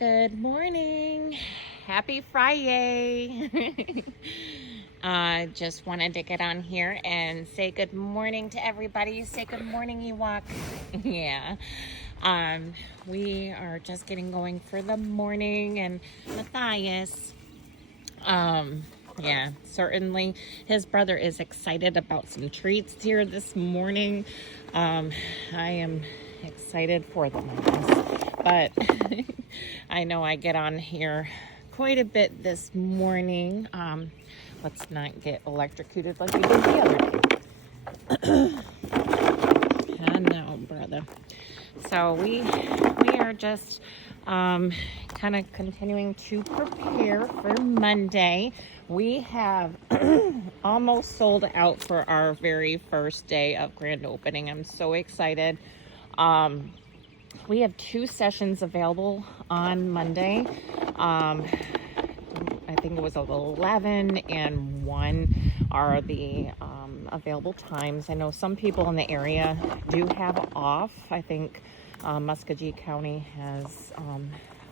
Good morning. Happy Friday. Just wanted to get on here and say good morning to everybody. Say good morning, Ewok. Yeah. We are just getting going for the morning, and Matthias, yeah, certainly his brother is excited about some treats here this morning. I am excited for them, I guess. But I know I get on here quite a bit this morning. Let's not get electrocuted like we did the other day. I know, brother. So we are just kind of continuing to prepare for Monday. We have almost sold out for our very first day of grand opening. I'm so excited. We have 2 sessions available on Monday. I think it was 11 and 1 are the available times. I know some people in the area do have off. I think Muskogee County has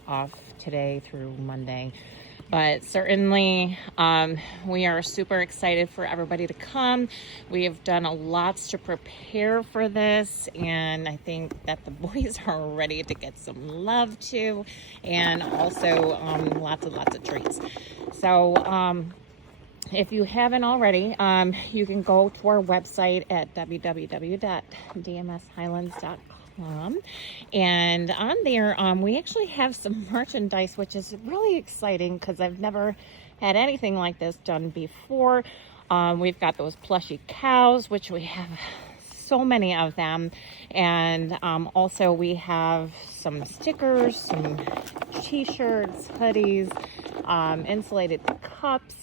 off today through Monday. But certainly we are super excited for everybody to come. We have done a lots to prepare for this, and I think that the boys are ready to get some love too, and also lots of treats. So if you haven't already, you can go to our website at www.dmshighlands.com. And on there, we actually have some merchandise, which is really exciting because I've never had anything like this done before. We've got those plushy cows, which we have so many of them. And also we have some stickers, some t-shirts, hoodies, insulated cups.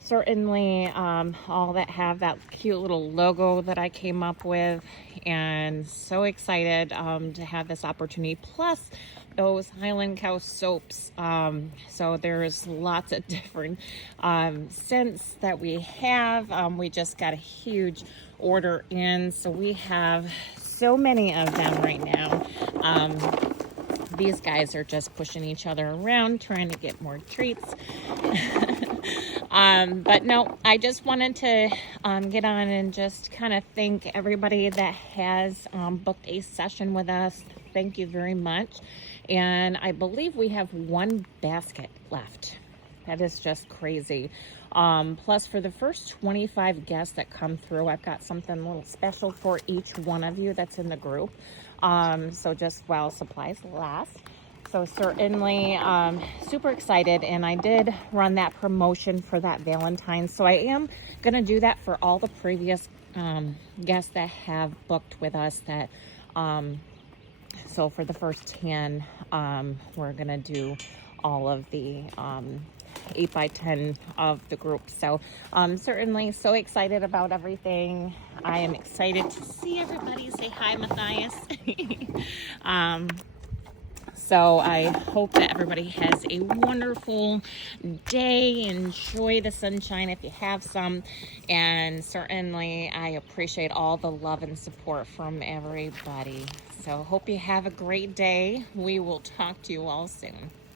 Certainly all that have that cute little logo that I came up with, and so excited to have this opportunity, plus those Highland cow soaps. So there's lots of different scents that we have. We just got a huge order in, so we have so many of them right now. These guys are just pushing each other around, trying to get more treats. But no, I just wanted to get on and just kind of thank everybody that has booked a session with us. Thank you very much. And I believe we have 1 basket left. That is just crazy. Plus, for the first 25 guests that come through, I've got something a little special for each one of you that's in the group. So just while supplies last. So certainly super excited, and I did run that promotion for that Valentine's. So I am going to do that for all the previous guests that have booked with us. That so for the first 10, we're going to do all of the 8x10 of the group. So certainly so excited about everything. I am excited to see everybody. Say hi, Matthias. So I hope that everybody has a wonderful day. Enjoy the sunshine if you have some. And certainly I appreciate all the love and support from everybody. So hope you have a great day. We will talk to you all soon.